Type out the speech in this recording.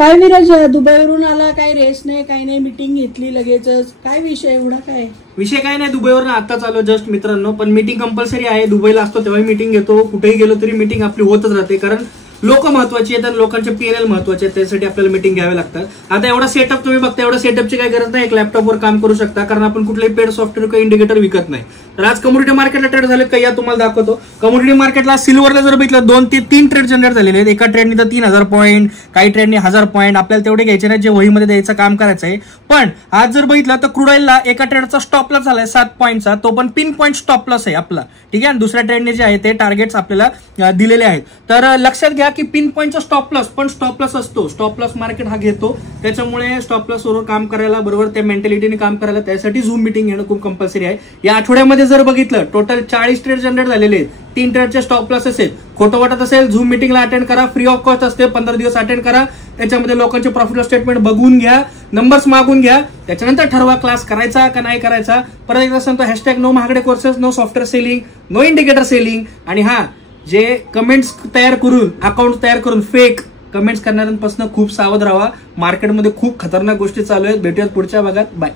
काय विराज, दुबईवरून आला, काय रेस नाही, काही नाही, मीटिंग घेतली लगेचच, काय विषय एवढा? काय विषय काय नाही, दुबईवरून आता चालू जस्ट मित्रांनो. पण मीटिंग कंपल्सरी आहे, दुबईला असतो तेव्हा मीटिंग घेतो, कुठेही गेलो तरी मीटिंग आपली होतच राहते, कारण लोक महत्वाची आहेत आणि लोकांचे पीएनएल महत्वाचे आहेत, त्यासाठी आपल्याला मीटिंग घ्यावे लागतात. आता एवढा सेटअप तुम्ही बघता, एवढा सेटअपची काही गरज नाही, एक लॅपटॉपवर काम करू शकता, कारण आपण कुठलेही पेड सॉफ्टवेअर किंवा इंडिकेटर विकत नाही. तर आज कमोडिटी मार्केटला ट्रेड झाले काही या तुम्हाला दाखवतो. कमोडिटी मार्केटला सिल्वरला जर बघितलं 2 ते 3 ट्रेड जनरेट झालेले आहेत. एका ट्रेडनी तर 3000 पॉईंट, काही ट्रेडनी 1000 पॉईंट. आपल्याला तेवढे घ्यायचे नाही, जे वहीमध्ये द्यायचं काम करायचं आहे. पण आज जर बघितलं तर क्रूड ऑइलला एका ट्रेडचा स्टॉप लॉस झालाय 7 पॉईंटचा, तो पण पिन पॉईंट स्टॉप लॉस आहे आपला, ठीक आहे. आणि दुसऱ्या ट्रेडने जे आहे ते टार्गेट्स आपल्याला दिलेले आहेत. तर लक्षात घ्या की पिन पॉईंटचा स्टॉप लॉस पण स्टॉप लॉस असतो, स्टॉप लॉस मार्केट हा घेतो, त्याच्यामुळे स्टॉप लॉस वर काम करायला, बरोबर त्या मेंटॅलिटीने काम करायला, त्यासाठी झूम मीटिंग घेणं खूप कंपल्सरी आहे. या आठवड्यामध्ये जर बघितलं टोटल 40 ट्रेड जनरेट झालेले आहेत, 3 ट्रेडचे स्टॉप लॉस असेल. खोटं वाटत असेल, झूम मीटिंगला अटेंड करा, फ्री ऑफ कॉस्ट असते, 15 दिवस अटेंड करा. त्याच्यामध्ये लोकांचे प्रॉफिट लॉस स्टेटमेंट बघून घ्या, नंबर्स मागून घ्या, त्याच्यानंतर ठरवा क्लास करायचा का नाही करायचा. परत एकदा सांगतो, हॅशटॅग नो महागडे courses, no software selling, no indicator selling. आणि हा, जे कमेंट्स तयार करून, अकाउंट तयार करून फेक कमेंट्स करणाऱ्यांपासून खूप सावध राहा. मार्केटमध्ये खूप खतरनाक गोष्टी चालू आहेत. भेटूयात पुढच्या भागात. बाय.